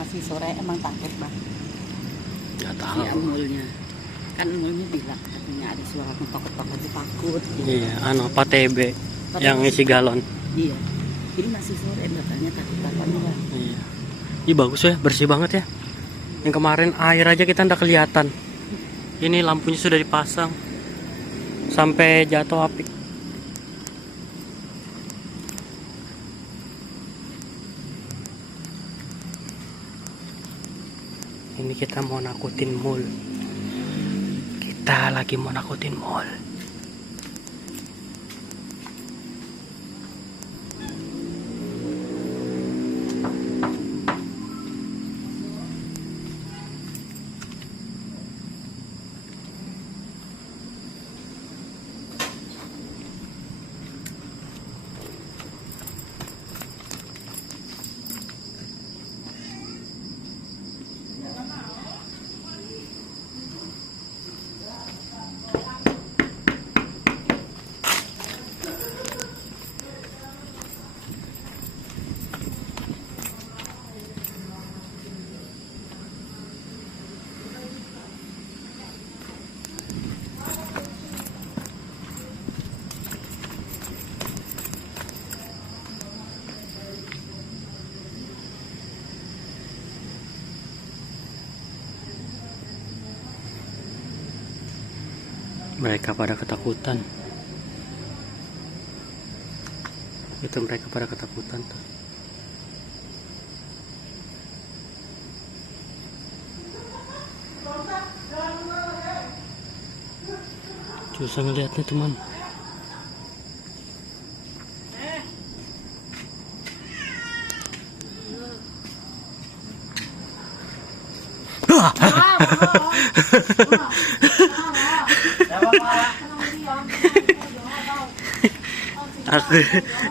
masih sore emang takut bang. Nggak tahu. Si Mulnya kan Mulnya bilang katanya ada suara ketok-ketok aja takut. Gitu. Iya, Pak TB yang isi galon. Iya. Ini masih sore makanya takut apanya bang. Iya. Ih bagus ya, bersih banget ya. Yang kemarin air aja kita ndak kelihatan. Ini lampunya sudah dipasang sampai jatuh api. Ini kita mau nakutin mul. Kita lagi mau nakutin mul. Mereka pada ketakutan. Itu mereka pada ketakutan tuh. Susah ngeliatnya teman.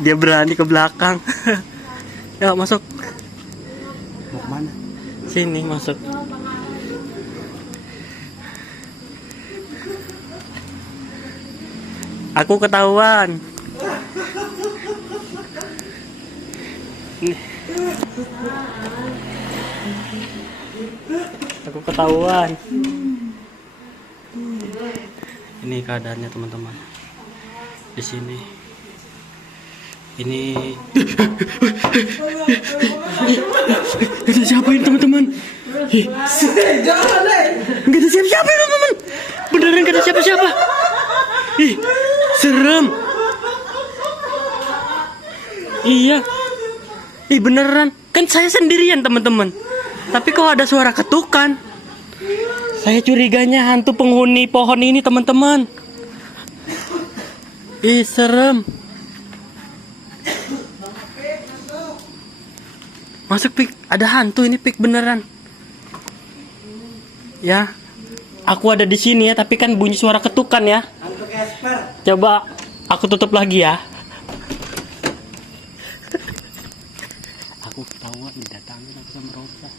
Dia berani ke belakang. Ya masuk. Mau kemana? Sini masuk. Aku ketahuan. Aku ketahuan. Ini keadaannya teman-teman. Di sini. Ini ada siapa ini teman-teman? Enggak ada siapa-siapa ini teman-teman. Beneran enggak ada siapa-siapa. Ih, serem. Iya. Ih, beneran. Kan saya sendirian teman-teman. Tapi kok ada suara ketukan. Saya curiganya hantu penghuni pohon ini teman-teman. Ih, serem. Masuk Pik, ada hantu ini Pik beneran. Ya, aku ada di sini ya, tapi kan bunyi suara ketukan ya. Hantu Casper. Coba aku tutup lagi ya. Aku ketahuan didatangin aku sama Rosa.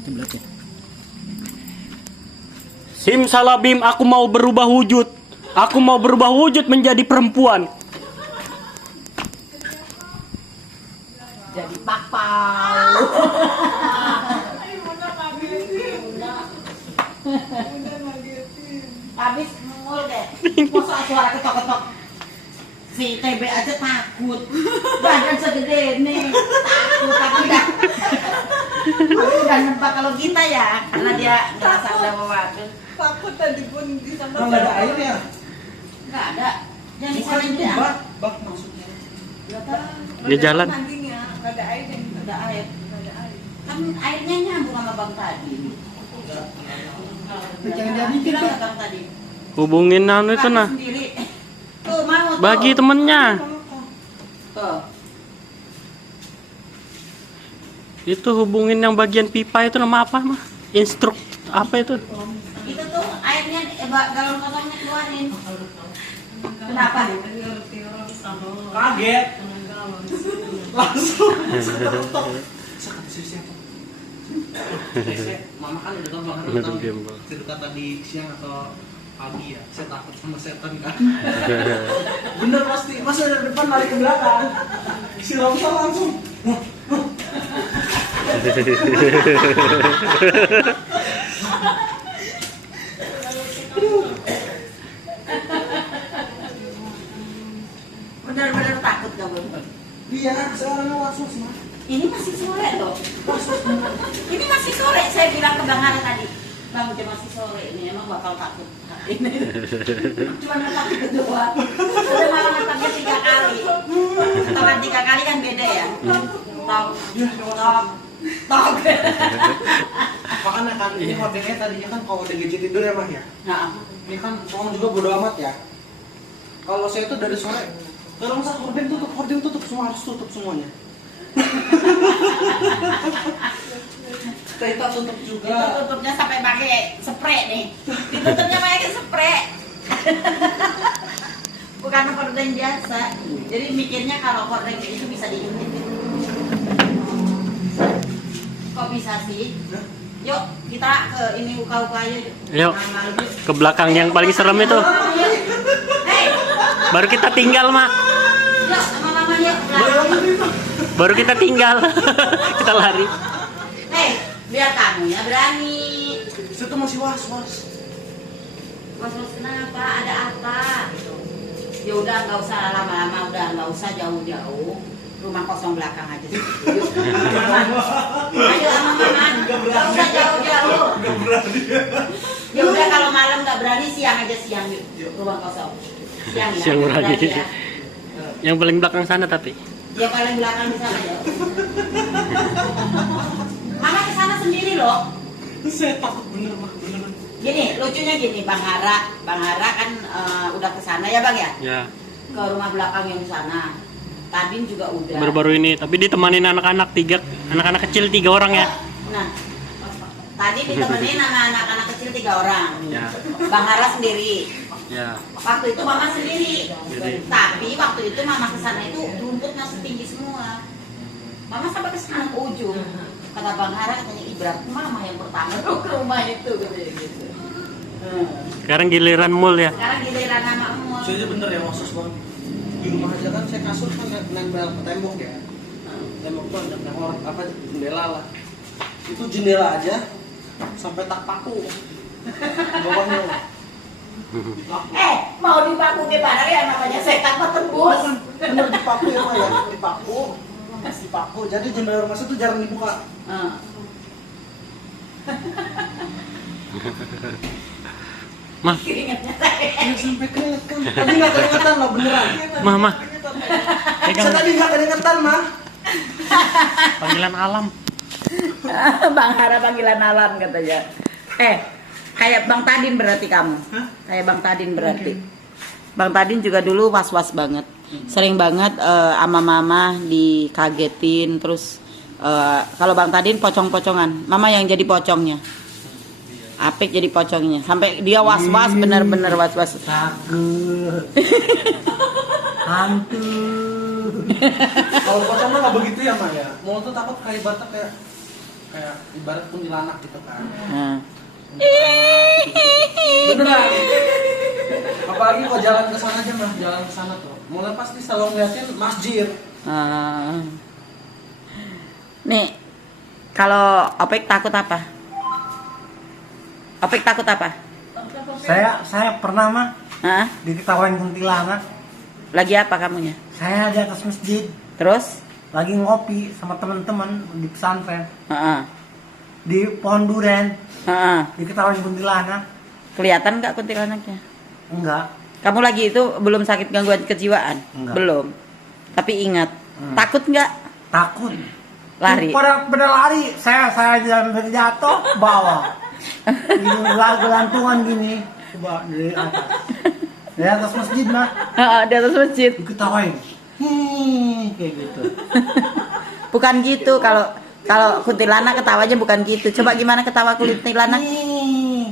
Itu belakang. Simsalabim, aku mau berubah wujud. Aku mau berubah wujud menjadi perempuan. Jadi pakpau. Habis mul deh. Masa suara ketok-ketok. Si TB aja takut. Badan segede nih. Takut tapi udah nebak kalau kita ya. Karena dia ngerasa udah mewakil. Takut tadi pun di sana. Oh, nggak ada air ya? Nggak ada. Yang di sana itu ya? Bak maksudnya. Dia jalan. Mandinya nggak ada air yang Nggak ada air. nggak ada air. Kan airnya nyambung sama bang tadi. Jangan jadi Bilang nggak bang tadi? Hubungin anu itu nah. Sendiri. Tuh mau tuh. Bagi temennya. Tuh. Itu hubungin yang bagian pipa itu nama apa mah? Instruk apa itu? Itu tuh airnya galon kosongnya keluarin. Kenapa? Kaget. Langsung. Mama kan udah tau banget Bener, tahu gembel. cerita tadi siang atau pagi ya. Saya takut sama setan kan. Bener pasti. Masa dari depan lari ke belakang. Si Rosa langsung. Bener-bener takut kamu. Iya, seorang was-was mah. Ini masih sore loh. Ini masih sore. Saya bilang ke Bang Hara tadi, Bang, udah masih sore ini emang bakal takut. Ini cuma takut kedua. Udah malah ngetaknya 3 kali. Setelah 3 kali kan beda ya. Tok. Makanya kan ini hordengnya tadinya kan kalau udah gadget tidur ya mah ya. Nah, Ini kan orang juga bodo amat ya. Kalau saya tuh dari sore, tolong sah hordeng tutup, semua harus tutup semuanya. Kita tutup itu juga. tutupnya sampai pakai spray nih. Ditutupnya pakai spray. Bukan hordeng biasa. Jadi mikirnya kalau hordeng itu bisa diintip. Kok bisa sih? Yuk kita ke ini uka-uka aja. Yuk. Ke belakang yang paling serem itu. Hei, Baru kita tinggal, Mak. yuk sama-sama yuk. Belakang. Baru kita tinggal. Kita lari. Hei, biar kamu ya berani. Situ masih was-was. Was-was kenapa? Ada apa? Ya udah nggak usah lama-lama, udah nggak usah jauh-jauh. Rumah kosong belakang aja. Yuk. Ayo sama mama, nggak usah jauh-jauh. Ya udah kalau malam nggak berani siang aja siang yuk. Rumah kosong. Siang ya. Siang berani. Ya. Yang paling belakang sana tapi. Dia paling belakang di sana ya. Mama ke sana sendiri loh. Saya takut bener mah, beneran. Gini, lucunya gini, Bang Hara kan udah ke sana ya Bang ya? Ya. Ke rumah belakang yang di sana. Tadin juga udah. Baru-baru ini, tapi ditemanin anak-anak anak-anak kecil 3 orang ya. Nah, tadi ditemenin anak-anak kecil 3 orang. Ya. Bang Hara sendiri. Ya. Waktu itu Mama sendiri. Sendiri. Tapi waktu itu Mama ke sana itu rumput masih tinggi semua. Mama sampai ke sana ke ujung. Kata Bang Hara katanya ibarat Mama yang pertama tuh ke rumah itu katanya gitu. Sekarang giliran mall ya. Sekarang giliran nama Emul. Saya aja bener ya was-was banget. Di rumah aja kan saya kasur kan nempel ke tembok ya. Tembok tuh ada apa jendela lah. Itu jendela aja sampai tak paku. Bawahnya. Dipaku. Mau dipaku gimana ya namanya setan mah tembus. Bener dipaku ya Mah ya, dipaku. Dipaku. Jadi jendela rumah saya tuh jarang dibuka. Mah, Keringatnya saya. Ya sampai keringet kan. Tadi nggak keringetan loh beneran. mah. Saya tadi nggak keringetan mah. Panggilan alam. Bang Hara panggilan alam katanya. Kayak Bang Tadin berarti kamu. Kayak Bang Tadin berarti. Bang Tadin juga dulu was-was banget. Sering banget sama mama dikagetin terus kalau Bang Tadin pocong-pocongan. Mama yang jadi pocongnya. Apik jadi pocongnya. Sampai dia was-was bener-bener was-was. Takut. Hantu. Kalau pocong mah nggak begitu ya Mah ya. Mau tuh takut kayak ibarat kayak ibarat kuntilanak gitu kan. Nah. Beneran. Apalagi kalau jalan ke sana aja Mah, jalan ke sana tuh. Mulai pasti selalu ngeliatin masjid. Nih, kalau Opek takut apa? Opek takut apa? Saya pernah mah Hah? diketawain kuntilanak. Lagi apa kamunya? Saya di atas masjid Terus? lagi ngopi sama teman-teman di pesantren Heeh. di pohon duren, Heeh. diketawain kuntilanak. Kelihatan nggak kuntilanaknya? Enggak, Kamu lagi itu belum sakit gangguan kejiwaan? Enggak. Belum. Tapi ingat, takut nggak? takut. Lari. Pada lari, saya jalan jatuh bawa. Gini gelantungan gini, coba dari atas. Dari atas masjid mah Heeh, di atas masjid. diketawain. Kayak gitu. Bukan gitu kalau kuntilanak ketawanya bukan gitu. Coba gimana ketawa kuntilanak?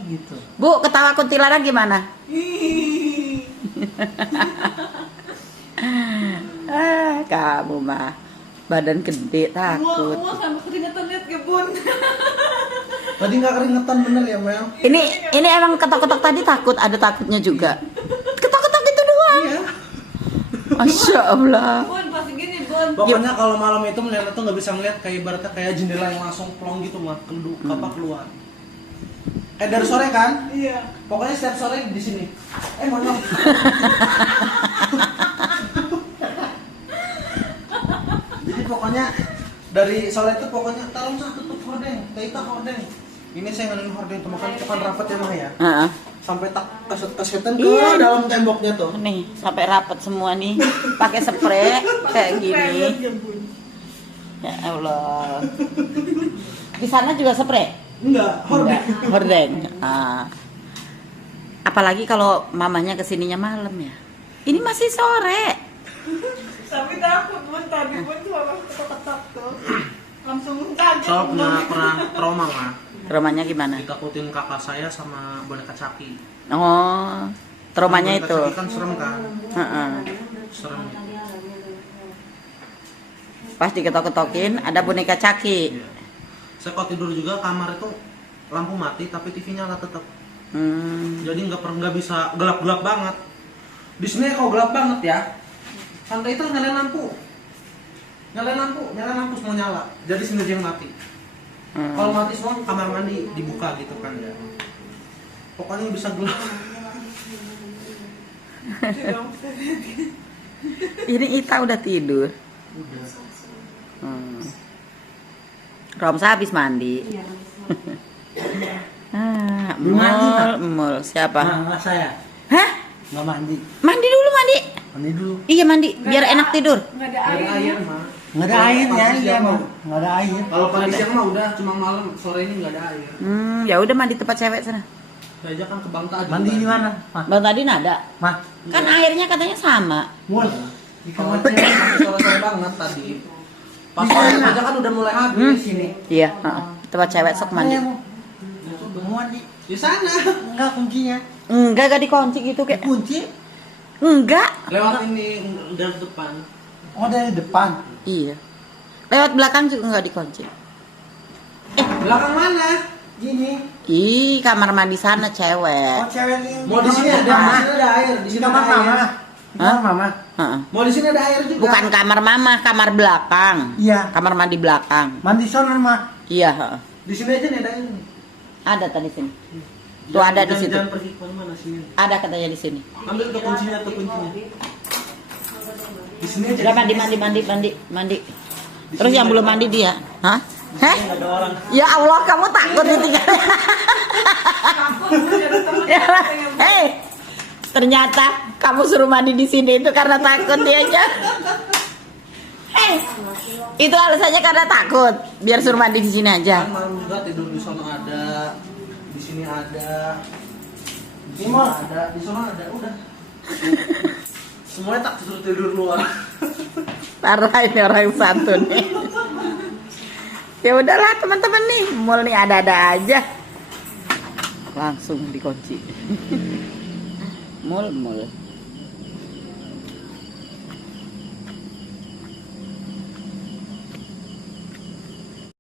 Gitu. Bu, ketawa kuntilanak gimana? Kamu mah badan gede takut. Mual sampai keringetan lihat kebun. Tadi nggak keringetan bener ya Mel? Ini emang ketok-ketok tadi takut, ada takutnya juga. Ketok-ketok itu doang. Iya. Masya Allah. Bun, pas gini, Bun. Bun. Pokoknya kalau malam itu melihat tuh nggak bisa ngeliat kayak ibaratnya kayak jendela yang langsung plong gitu mah keluar. Kayak dari sore kan? Iya. Pokoknya setiap sore di sini. Mana? Jadi pokoknya dari sore itu pokoknya taruh satu tutup hordeng, kita hordeng. Ini saya ngalamin hordeng tuh bukan rapat ya mah ya. Heeh. Sampai tak kesetan ke Iya. dalam temboknya tuh. Nih, sampai rapat semua nih. Pakai spray kayak gini. Ya, Bun. Ya Allah. Di sana juga spray? Enggak, hordeng. Enggak, hordeng. Ah. Apalagi kalau mamanya kesininya malam ya. Ini masih sore. Tapi takut Bun, tadi Bun suara ketok-ketok tuh. Langsung kaget. Soal pernah trauma mah. Traumanya gimana? Ditakutin kakak saya sama boneka Caki. Oh, traumanya Boneka itu. Caki kan serem kan? Heeh. Serem. Pas diketok-ketokin ada boneka Caki. Iya. Saya kalau tidur juga kamar itu lampu mati tapi TV nyala tetap. Jadi nggak bisa gelap-gelap banget. Di sini kalau gelap banget ya, santai itu nyalain lampu semua nyala. Jadi sendiri yang mati. Kalau mati semua kamar mandi dibuka gitu kan ya. Pokoknya bisa gelap. Ini Ita udah tidur. Udah. Romsa habis mandi. Iya. Belum mandi, Pak? Mul. Siapa? Nggak saya. Hah? Nggak mandi. Mandi dulu mandi. Mandi dulu. Iya mandi, biar enak tidur. Nggak ada Nggak ada airnya. air mah. Nggak ada airnya, Pagi iya siang mah. mah. Nggak ada air. Kalau pagi siang mah udah, cuma malam sore ini nggak ada air. Ya udah mandi tempat cewek sana. Saya aja kan ke Bang Tadi. Mandi di mana? Mah. Bang tadi ada. Mah. Kan airnya katanya sama. Mul. Di Kalau kamar cewek. masih sore-sore banget tadi. Pas sore aja kan udah mulai habis sini. Iya, heeh. Tempat cewek sok mandi. Ayo, mau mandi. Di sana. Enggak kuncinya. Enggak dikunci gitu kayak. Kunci. Enggak. Lewat ini dari depan. Oh dari depan. Iya. Lewat belakang juga enggak dikunci. Belakang mana? Gini. Ih, kamar mandi sana Oh cewek. cewek ini. Mau di sini ada, di mama. sini ada air, di Di sini kamar ada mama. air. Di kamar mama. Heeh. Mau di sini ada air juga. Bukan kamar mama, kamar belakang. Iya. Kamar mandi belakang. Mandi sono mah. Iya, heeh. Di sini aja nih ada air. Ada tadi sini. Tuh ada di situ. Jangan pergi kemana sini. Ada katanya di sini. Ambil tuh kuncinya, tuh kuncinya. Di sini aja. Udah mandi. Terus yang belum mandi dia. Hah? Heh? Nggak ada orang. Ya Allah, kamu takut ditinggal. Takut Bun, ada temen Ya, yang hei, ternyata kamu suruh mandi di sini itu karena takut dianya. Hei, itu alasannya karena takut. Biar suruh mandi di sini aja. Kan malam juga tidur di sana ada, di sini ada, di sini Mau? ada, di sana ada, udah. Semuanya tak disuruh tidur luar. Parah ini orang satu nih. Ya udahlah teman-teman nih, mall nih ada-ada aja. Langsung dikunci. Mall.